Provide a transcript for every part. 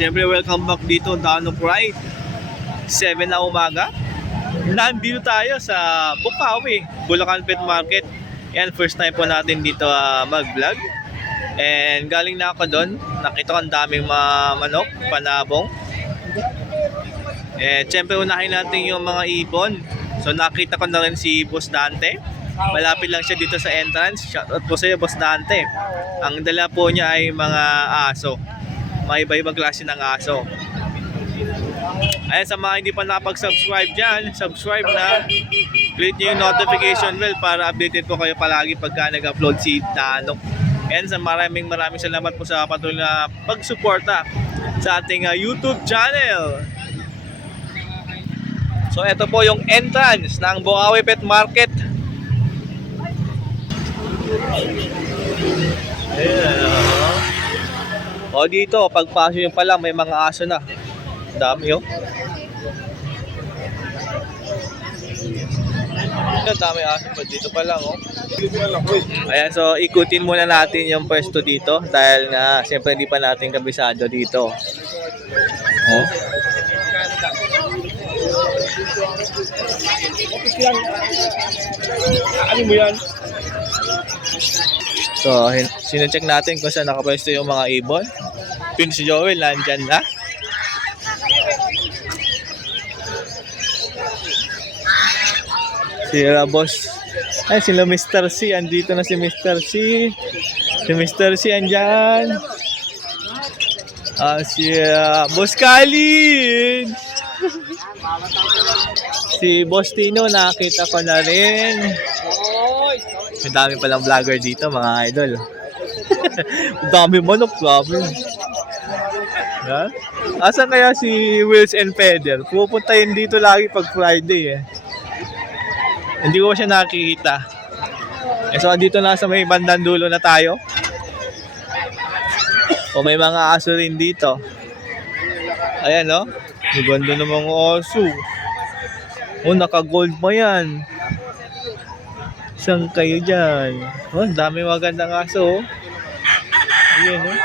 Siyempre, welcome back dito, Dawn of Pride. 7 na umaga. Nandito tayo sa Bukawi, Bulacan Pet Market. Yan, first time po natin dito mag-vlog. And galing na ako doon. Nakita ko ang daming manok, panabong. Siyempre, unahin natin yung mga ibon. So, nakita ko na rin si Boss Dante. Malapit lang siya dito sa entrance. Shoutout po sa iyo, Boss Dante. Ang dala po niya ay mga aso. May iba-ibang klase ng aso. Ayan, sa mga hindi pa nakapag-subscribe dyan, subscribe na. Click nyo yung notification bell para updated po kayo palagi pagka nag-upload si Tanok. Ayan, sa maraming salamat po sa patuloy na pagsuporta sa ating YouTube channel. So, ito po yung entrance ng Bukawi Pet Market. Ayan. O dito, pagpasok nyo pa lang, may mga aso na. Dami oh. Dami aso pa dito pa lang oh. Ayan, so ikutin muna natin yung pwesto dito. Dahil nga, siyempre hindi pa natin kabisado dito. Oh. Ano mo yan? So, sinecheck natin kung saan nakapwesto yung mga ibon. Pin si Joel, nandyan na. Si Boss. Ay, sila Mr. C. Andito na si Mr. C. Si Mr. C andyan. Si Boss Kalin. Si Boss Tino, nakita ko na rin. May dami palang vlogger dito, mga idol. Dami manok, grabe. Ha? Asan kaya si Wills and Feather? Pupunta yun dito lagi pag Friday eh. Hindi ko siya nakikita. So, andito na sa may bandang dulo na tayo. O may mga aso rin dito. Ayan no? May ganda ng mga aso. O, naka-gold pa yan. Saan kayo dyan? Oh, dami magandang aso. Ayan, oh.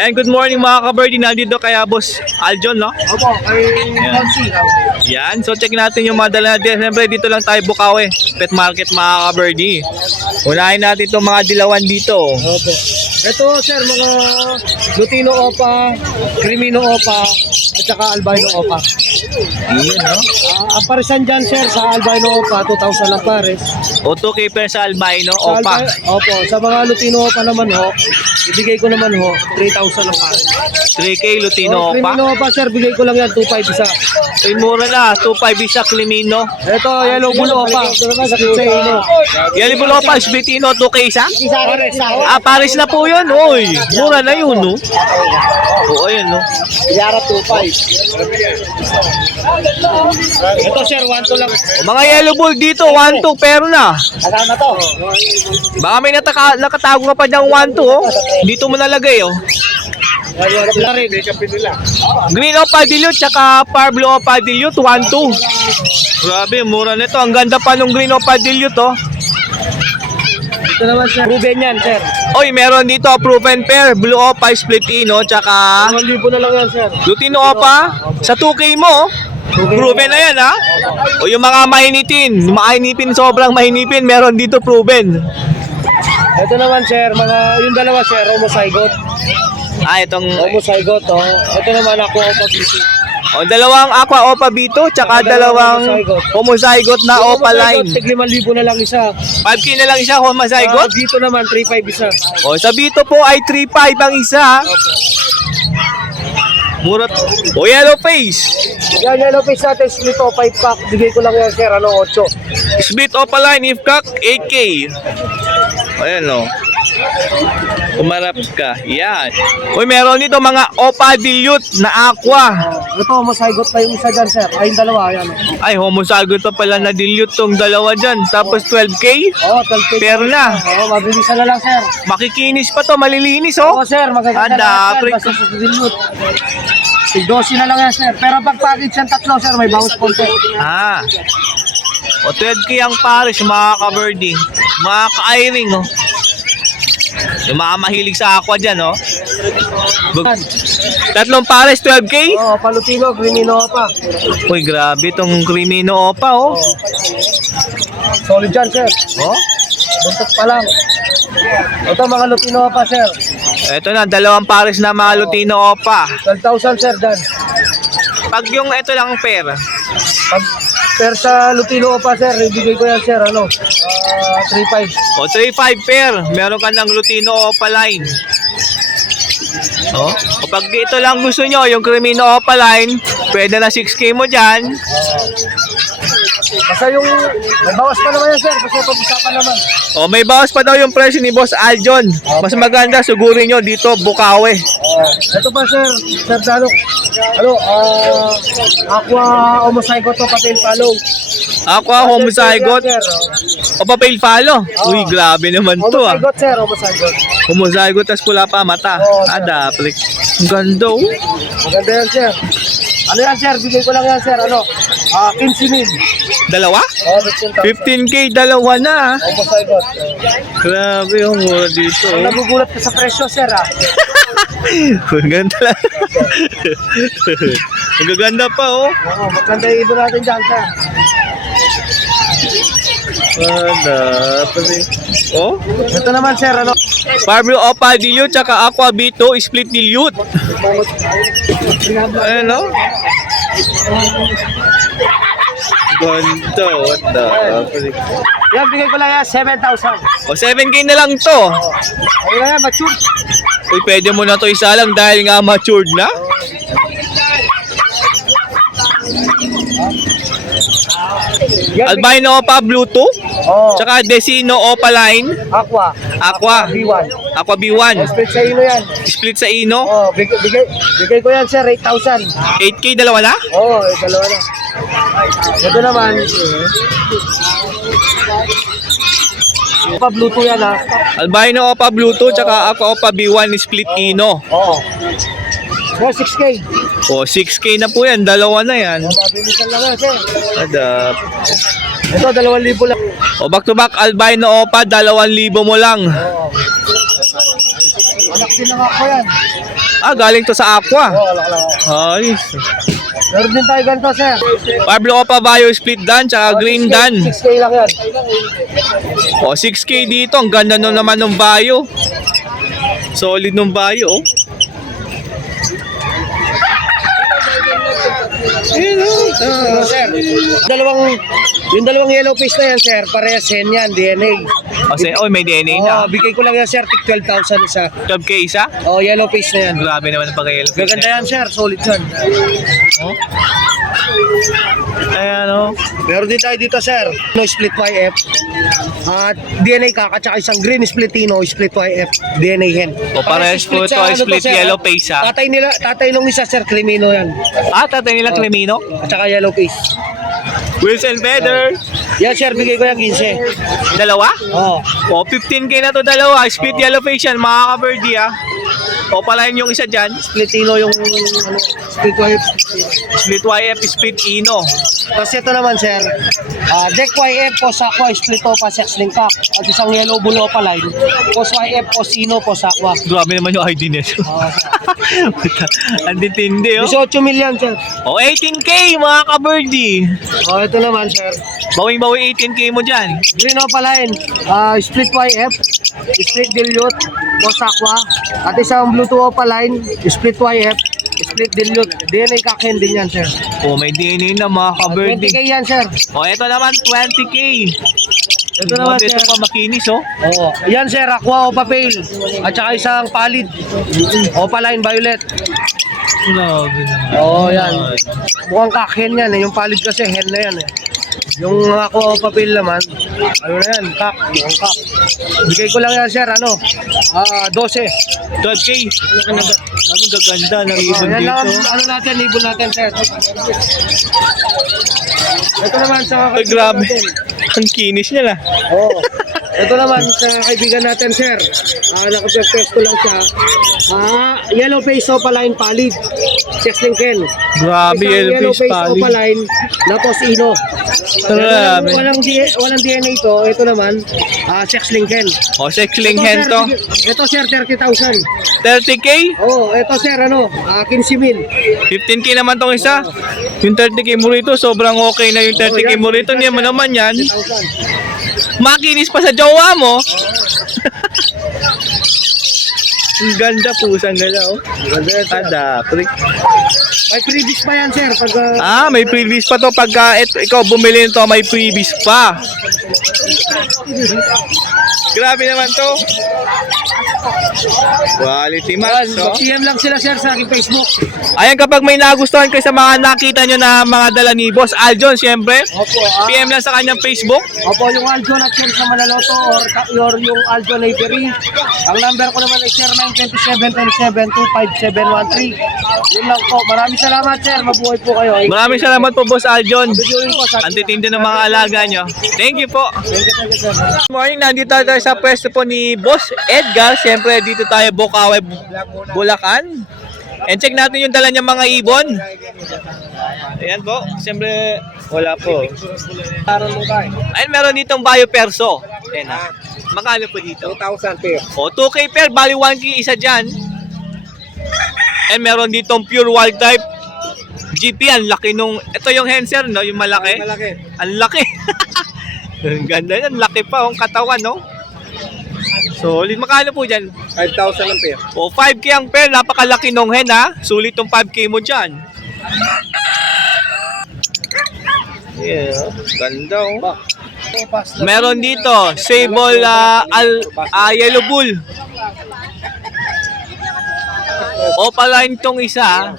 Ayan, good morning mga ka-birdie. Nandito kaya Boss Aljon, no? Opo, kay Nancy. Yan, so check natin yung mga dala natin. Siyempre, dito lang tayo Bukawi Pet Market mga ka-birdie. Unahin natin itong mga dilawan dito. Opo. Ito sir, mga Lutino Opa, Crimino Opa, at saka Albino Opa. Ayan, no? Ang parisan dyan sir, sa Albino Opa, 2,000 lang pares. O 2K per sa albino, Sa opa. Opo, sa mga Lutino Opa naman ho, ibigay ko naman ho, 3,000 lang pares. 3K Lutino opa. Crimino Opa sir, bigay ko lang yan, 2,500 isa. Ay, mura na. 2.5 isa Climino. Ito, Yellow Bull Opa. Sakit sa ino. Yellow Bull Opa, Sbitino, 2K isa? Pares. Paris na po yun. Uy, mura na yun, no? Oo, ayun, no? Yara 2,500. Ito sir, 1,2 lang. O, mga Yellow Bull dito, 1.2, pero na. Kasama to. Baka may nakatago ka pa dyan 1.2, oh. Dito mo nalagay, oh. Green Opa Dilute, tsaka Parblo Opa Dilute, 1.2. Grabe, mura nito. Ang ganda pa nung Green Opa Dilute, oh. Ito naman sir. Ruben yan sir. Oy, meron dito proven pair, Blue Opa Split Ino, tsaka 1,000 na lang yan sir. Lutino Opa sa 2K mo, oh. Proven na yan, ha? O yung mga mahinitin, sobrang mahinipin, meron dito proven. Ito naman sir, yung dalawa sir, homozygote. Itong Homozygote, oh. Ito naman ako, Opa BC. dalawang Aqua Opa Bito, tsaka dalawang homozygote na Opa line. Tig 5,000 na lang isa. 5K na lang isa, homozygote. Dito naman, 3,500 isa. O, sa Bito po ay 3.5 ang isa. Mura. O, yellow face. Yan, yellow face natin, split o 5 pack. Bigay ko lang yan sir, 8. Split Opa line, if cock, 8K. Ayan, o. Umarap ka. Yan. Uy, meron dito mga Opa Dilute na Aqua. Ito, homozygote pa yung isa dyan sir. Ay, yung dalawa, yan. Ay, homozygote pa pala na dilute tong dalawa dyan. Tapos 12K? Oo, 12K. Pero na. Oo, mabilisan na lang sir. Makikinis pa to, malilinis oh. Oo sir, magaganda lahat sir. Basta sa dilute. Tig 12 na lang yan sir. Pero pag package yan tatlo sir, may bawas konti. Ah. O 12K ang pares, mga ka-birdie. Mga ka-iring, oh. Yung mga mahilig sa aqua dyan, oh. Tatlong pares, 12K? Oo, Palutino, Crimino Opa. Uy, grabe itong Crimino Opa, oh. Solid dyan, sir. Oh? Buntot pa lang. Ito mga Lutino Opa, sir. Ito na, dalawang pares na mga Lutino Opa. 12,000, sir, dyan. Pag yung ito lang pair, Pag per sa Lutino Opa, sir, ibigay ko yan, sir, 3,500. o 3-5 pair, meron ka ng Lutino Opa line. Oh? O pag dito lang gusto nyo, yung Crimino Opa line, pwede na 6K mo dyan. Basta yung, may bawas pa naman yan, sir, kasi pag-usapan naman. O may bawas pa daw yung presyo ni Boss Aljon. Mas maganda, sugurin nyo dito, Bukawi. Ito pa, sir, sir Dano. Aqua Homozygote to, Patil Palo. Aqua Homozygote. Sir, O papel follow. Uy, grabe naman to ah. Homozygote, sir, Homozygote. Homozygote, tas pula pa mata. Oo, sir. Daplik. Ang ganda oh. Maganda yan, sir. Ano yan, sir? Bigay ko lang yan, sir. 15,000. Dalawa? 15,000. 15K, dalawa na ah. Homozygote. Grabe yung mura dito. Ang Oh. nagugulat ka sa presyo, sir, Ang ganda lang. Ang gaganda pa oh. Oo, maganda yung ibon natin dyan, sir. Daplik. Oh? Ito naman, sir, Fabio Opa Dilute, tsaka Aqua Bito, split dilute. Ayan oh. Ganda, what the Yan, bigay ko lang yan, 7,000. O 7K na lang to. Ayun na yan, mature. Uy, pwede mo na to isa lang dahil nga matured na. Yan, Albino Opa Bluetooth, Oo. tsaka Desino Opa line, Aqua. Aqua, B1. Aqua B1, Split sa ino yan. split sa Ino, Oo, bigay ko yan, sir, 8,000. 8K dalawa na. Oo, dalawa na. Ito naman. Pa Bluetooth yan, ha. Albino Opa Bluetooth, tsaka Aqua Opa B1 split Ino. Oo. Sir, 6K. O 6K na po yan, dalawa na yan. Mabilisan lang yan, sir. Adap. Ito, 2,000 lang. O back to back, Albino Opa, 2,000 mo lang. Oo. Anak din ng ako yan. Ah, galing to sa Aqua. Oo, alak lang ako. Ayos. Meron din tayo ganito, sir. Pablo Opa Bayo split dan, tsaka green dan. 6K lang yan. O 6K dito, ang ganda nun naman ng Bayo. Solid ng Bayo, oh. Sir, yung dalawang yellow face na yan, sir, parehas hen yan, DNA. Kasi, oh, may DNA na. Bigay ko lang yan, sir, 12,000 isa. 12K isa? Yellow face na yan. Grabe naman ang pag-yellow. Gaganda yan, sir, solid yan. Oh. Ayan, oh. Meron din tayo dito, sir, no split YF. At DNA kaka, tsaka isang green splitino, split YF, DNA hen. O, parehas po ito, split yellow face, ha? Tatay nung isa, sir, Crimino yan. Ah, tatay nila Clemino? At saka yellow face. Wilson Feather. Yan, sir, bigay ko yan 15. Dalawa? Oo. O, 15K na to dalawa. Split yellow face yan, mga ka-birdie, ha? O, palain yung isa dyan. Splitino yung split YF. Split YF, split Ino. Tapos ito naman, sir, deck YF, post aqua, split opa, sex link cock. At isang yellow bulo pa line. Post YF, post ino, post aqua. Grabe naman yung ID nito. Ang tindi, oh. 18 million, sir. O, 18K, mga ka-birdie. Ito naman, sir. Bawing-bawi 18K mo dyan. Green opa line, split YF, split dilute, post aqua. At isang Bluetooth opa line, split YF, split dilute. DNA kakin din yan, sir. O, may DNA na, mga ka-birdie. 20K yan, sir. O, ito naman, 20K. Ito naman, Ito sir. pa makinis, oh. Yan, sir, aqua opa pale. At saka isang palid. Opa line violet. Grabe naman. Yan. Mukhang kak-hen yan. Yung palid kasi hen na yan. Yung aqua opa pale naman, ano na yan, kak. Mukhang kak. Bigay ko lang yan, sir, 12. 12K. Ang gaganda ng ibon Yan lang, dito. ibon natin, sir. Ito naman sa Ay, grabe. Ang kinis niya, lah. Ito naman sa kaibigan natin, sir. Nakapwesto lang siya. Yellow face opa line palid. Sexling Ken. Grabe, Isang yellow face pali. opaline na Tosino. Grabe. Walang DNA ito. Ito naman, Sexling Ken. O, sexling hen to. Ito sir, 30,000. 30k? Oh, ito sir, 15,000. 15k naman tong isa. Yung 30k mo rito, sobrang okay na yung 30k mo rito. Hindi mo naman yan. 30,000. Makinis pa sa jowa mo. Ang ganda pusang gala, oh. Ganda yan, sir. Ada, pre. May freebies pa yan sir. Pag, May previous pa to. Pagka ikaw bumili nito, may previous pa. Grabe naman to. Quality match, oh. PM lang sila sir sa aking Facebook. Ayan, kapag may nagustuhan kayo sa mga nakita nyo na mga dala ni Boss Aljon, siyempre, Opo, PM lang sa kanyang Facebook. Opo, yung Aljon at sa Manaloto or yung Aljon Apiary. Ang number ko naman ay 0927-27-25713. Yun lang po. Maraming salamat sir. Mabuhay po kayo. Maraming salamat po, Boss Aljon. Videoin po sa Ang titindi ng mga alaga nyo. Thank you po. Thank you, sir. Good morning, nandito tayo sa pwesto po ni Boss Edgar. Siyempre, dito tayo Bukawe, Bulacan. And check natin yung dala niyang mga ibon. Ayan po. Siyempre, wala po. Ayun, meron ditong Bayo Perso. Ayan na. Magkano po dito? 2,000 pair. O, 2K pair, bali 1K isa dyan. And meron ditong pure wild type GP. Ang laki nung, ito yung henser, no? Yung malaki. Malaki. Ang laki. Ang ganda yan. Laki pa ang katawan, no? Solid. Magkano po dyan? 5,000 ang pair. O, 5K ang pair. Napakalaki nung hen, ha? Sulit tong 5K mo dyan. Yeah. Ganda, oh. Meron dito, Sable Yellow Bull. Opaline tong isa.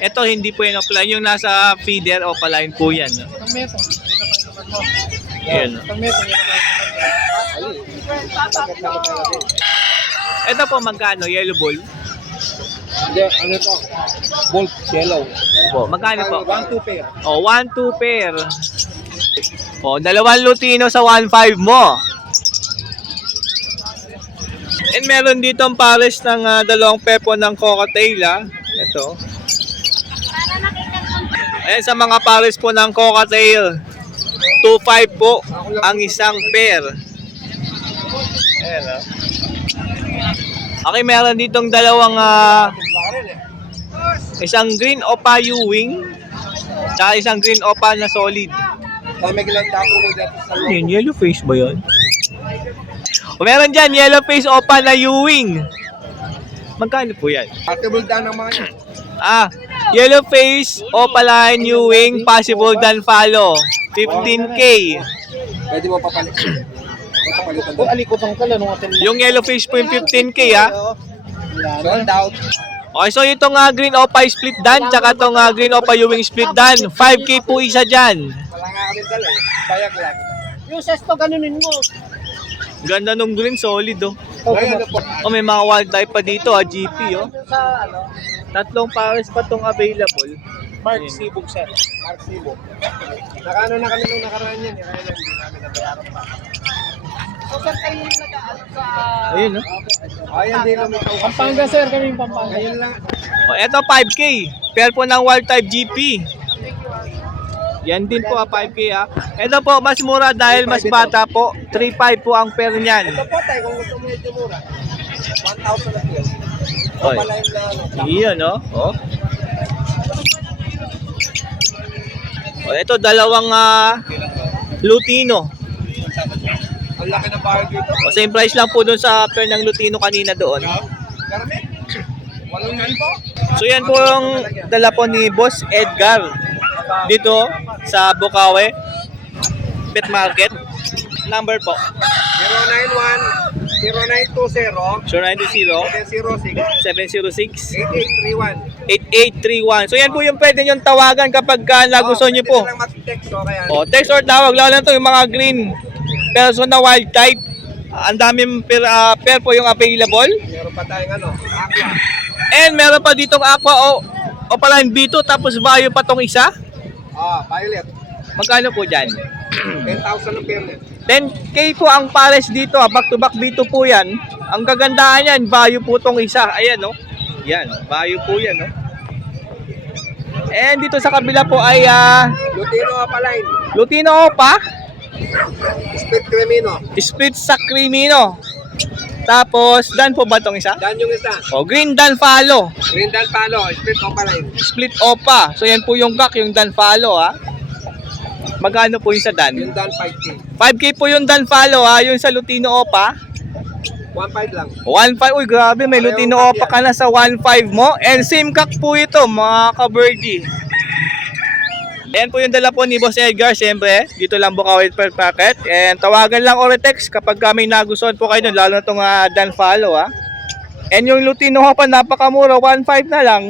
Ito hindi po yan opaline. Yung nasa feeder, opaline po yan. No? Yan. Ito po magkano? Yellow Bull? Hindi, ano to? Bolt yellow. Po. Magkano po? 1-2 pair. O, 1-2 pair. O, 2 Lutino sa 1.5 mo. And meron dito ang pares ng 2 pepo ng cocktail, ha. Ito. Ayan, sa mga pares po ng cocktail, 2.5 po ang isang pair. Ayan, ha. Okay, meron ditong dalawang isang green opa Ewing tsaka isang green opa na solid. Yun, yellow face ba yun? O meron dyan, yellow face opa na Ewing. Magkano po yan? Possible dan ang mga yan. Yellow face opaline Ewing, possible dan follow. 15K. Pwede mo papalit. Alikotang tala nung atin. Yung yellow face po yung 15K, ha? Sold out. Okay, so itong green opa split dan, tsaka itong green opa Ewing split dan, 5K po isa dyan. Wala nga kami tala eh. Bayag lang. Yung sesto ganunin mo. Ganda nung green, solid, oh. Ngayon po. Oh, may mga wild type pa dito, GP, oh. Sa ano? 3 pares pa tong available. Mark Sibog sir. Mark Sibog. Nakano na kami nung nakaraan yan. Kaya lang hindi namin nabayaran pa. So sir, kayo yung nag-ano sa... Ayun, oh. Ayan din lumitaw. Pampanga sir, kami yung Pampanga. Ngayon lang. Oh, eto 5K. Pair po ng wild type GP. Yan din po 5K, ha. Ito po, mas mura dahil mas bata po. 3.5 po ang pair niyan. Ito po tayo, kung gusto mo medyo mura. 1,000 na pair. Oy. Iyon, no? Oh. Oh, ito dalawang Lutino. Ang laki ng bahay dito. O, same price lang po doon sa pair ng Lutino kanina doon. Garmin? Walang yan po? So yan po yung dala po ni Boss Edgar dito sa Bukawe Pet Market. Number po 091-0920 0920 706 8831. 8831. So yan po yung pwede nyo tawagan kapag nagustuhan nyo po. Pwede lang mag-text o kaya. O, text or tawag. Lalo na ito yung mga green person na wild type. Ang daming pair po yung available. Meron pa tayong aqua. And meron pa ditong aqua o opaline B2 tapos bayo pa tong isa. Violet. Magkano po dyan? 10,000 ang pair net. 10K po ang pares dito. Back to back B2 po yan. Ang kagandahan yan, bayo po tong isa. Ayan, no? Yan, bayo po yan, no? And dito sa kabila po ay Lutino Opaline. Lutino Opa, Split Cremino. split sa Crimino. Tapos, Dan po ba itong isa? Dan yung isa. O, Green Dan Follow. Green Dan Palo. Split Opaline. Split Opa. So, yan po yung gak, yung Dan Follow, ha? Magkano po yung sa Dan? Yung Dan 5K. 5K po yung Dan Follow, ha? Yung sa Lutino Opa. 1.5 lang. 1.5. Uy, grabe. May Lutino Opa ka na sa 1.5 mo. And same kak po ito, mga ka-birdie. Yan po yung dala po ni Boss Edgar, siyempre. Dito lang Bukawi per packet. And tawagan lang or text kapag may nagustuhan po kayo nun, lalo na itong Dan Follow, ha. And yung Lutino Opa, napakamura, 1.5 na lang.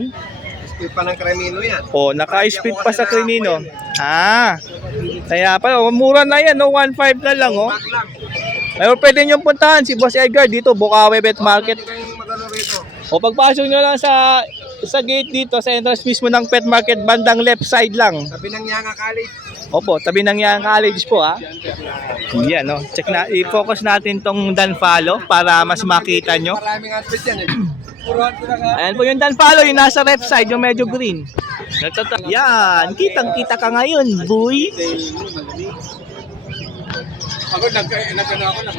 Split pa ng Cremino yan. O, naka-split pa sa Crimino. Kaya pala, mura na yan, no? 1.5 na lang, oh. Back lang. Pero pwede nyo puntahan si Boss Edgar dito, Bukawi Pet Market. Hindi kayong magano rito. O pagpasok nyo lang sa gate dito, sa entrance mismo ng Pet Market, bandang left side lang. Sabi ng Yanga College. Opo, tabi ng Yang College po, ha. Yan, no. Check na, i-focus natin tong Dan Follow para mas makita nyo. Maraming outfit yan eh. Puruan ko na nga. Ayan po yung Dan Follow, yung nasa left side, yung medyo green. Yan, kitang-kita ka ngayon, boy. Ako, nagkano ako na.